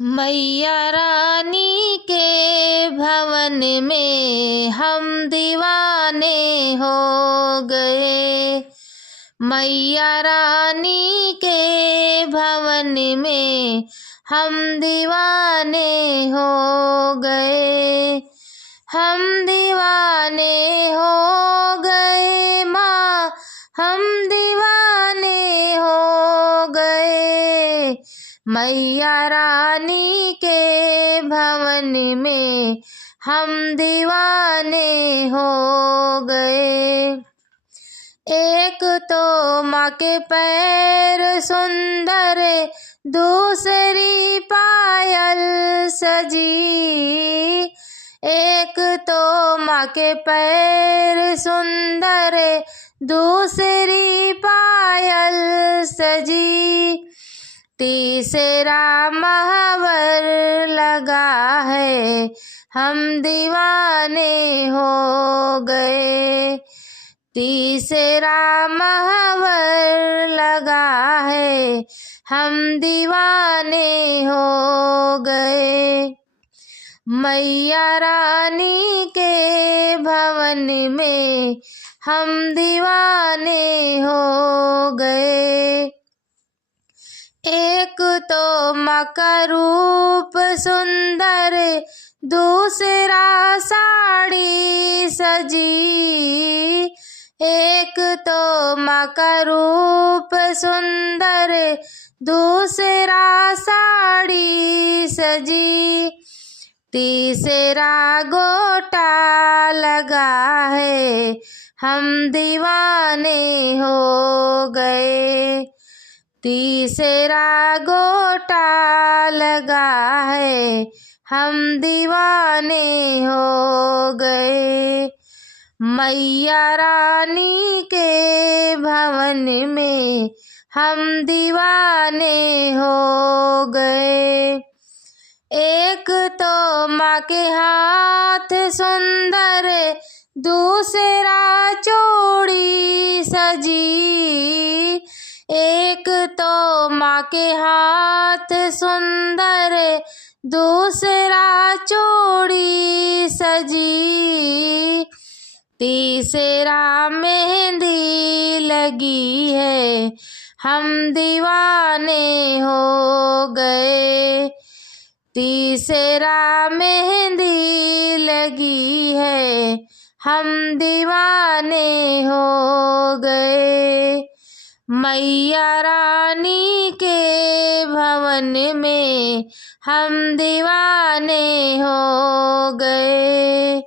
मैया रानी के भवन में हम दीवाने हो गए। मैया रानी के भवन में हम दीवाने हो गए। हम दीवाने हो गए माँ, हम दीवाने हो गए। मैया रानी के भवन में हम दीवाने हो गए। एक तो माँ के पैर सुंदर, दूसरी पायल सजी। एक तो माँ के पैर सुंदर, दूसरी पायल सजी। तीसरा महावर लगा है, हम दीवाने हो गए। तीसरा महावर लगा है, हम दीवाने हो गए। मैया रानी के भवन में हम दीवाने हो गए। एक तो माँ का रूप सुंदर, दूसरा साड़ी सजी। एक तो माँ का रूप सुंदर, दूसरा साड़ी सजी। तीसरा गोटा लगा है, हम दीवाने हो गए। तीसरा गोटा लगा है, हम दीवाने हो गए। मैया रानी के भवन में हम दीवाने हो गए। एक तो माँ के हाथ सुंदर, दूसरा चूड़ी सजी। एक तो माँ के हाथ सुंदर, दूसरा चूड़ी सजी। तीसरा मेहंदी लगी है, हम दीवाने हो गए। तीसरा मेहंदी लगी है, हम दीवाने हो गए। मैया रानी के भवन में हम दीवाने हो गए।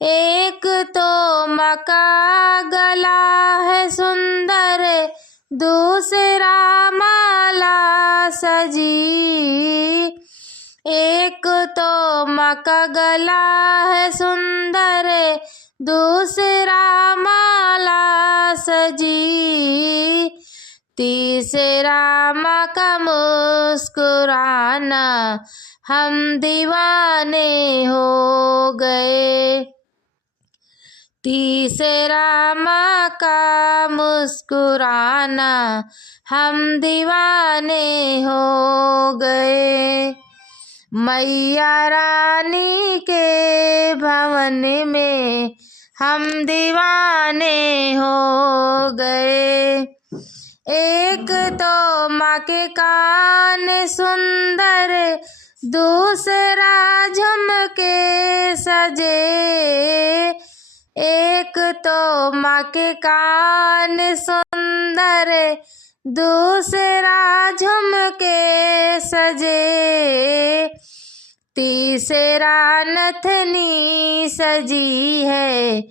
एक तो माँ का गला है सुंदर, दूसरा माला सजी। एक तो माँ का गला है सुंदर, दूसरा माला सजी। तीसरा माँ का मुस्कुराना, हम दीवाने हो गए। तीसरा माँ का मुस्कुराना, हम दीवाने हो गए। मैया रानी के भवन में हम दीवाने हो गए। एक तो माँ के कान सुंदर, दूसरा झुमके सजे। एक तो माँ के कान सुंदर, दूसरा झुमके सजे। तीसरा नथनी सजी है,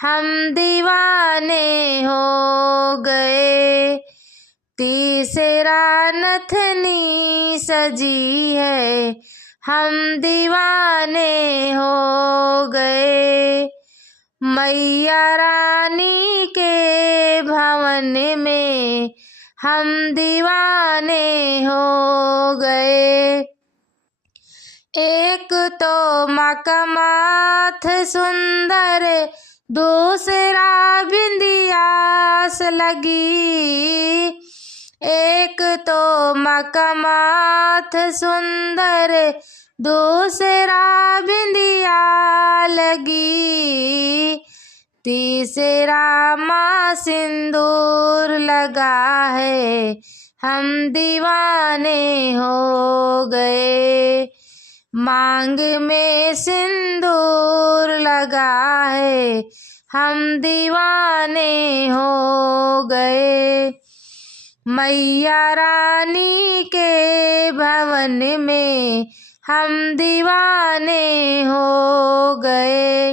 हम दीवाने हो गए। तीसरा नथनी सजी है, हम दीवाने हो गए। मैया रानी के भवन में हम दीवाने हो गए। एक तो माँ का माथ सुंदर, दूसरा बिंदियास लगी। एक तो मकमाथ सुंदर, दूसरा बिंदिया लगी, तीसरा माँ सिंदूर लगा है, हम दीवाने हो गए। मांग में सिंदूर लगा है, हम दीवाने हो गए। मैया रानी के भवन में हम दीवाने हो गए।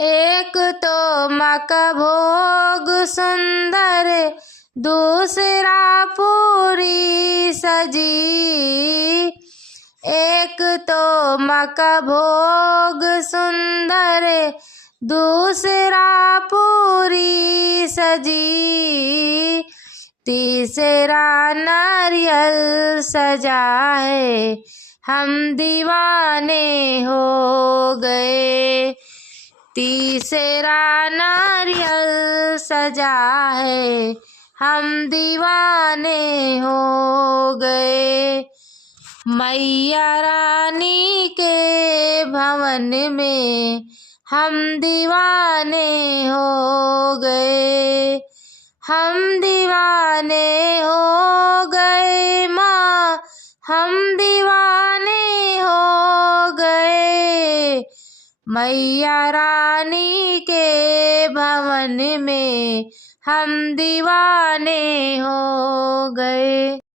एक तो माँ का भोग सुंदर, दूसरा पूरी सजी। एक तो माँ का भोग सुंदर, दूसरा पूरी सजी, तीसरा नारियल सजा है, हम दीवाने हो गए। तीसरा नारियल सजा है, हम दीवाने हो गए। मैया रानी के भवन में हम दीवाने हो गए। हम दीवाने हो गए माँ, हम दीवाने हो गए। मैया रानी के भवन में हम दीवाने हो गए।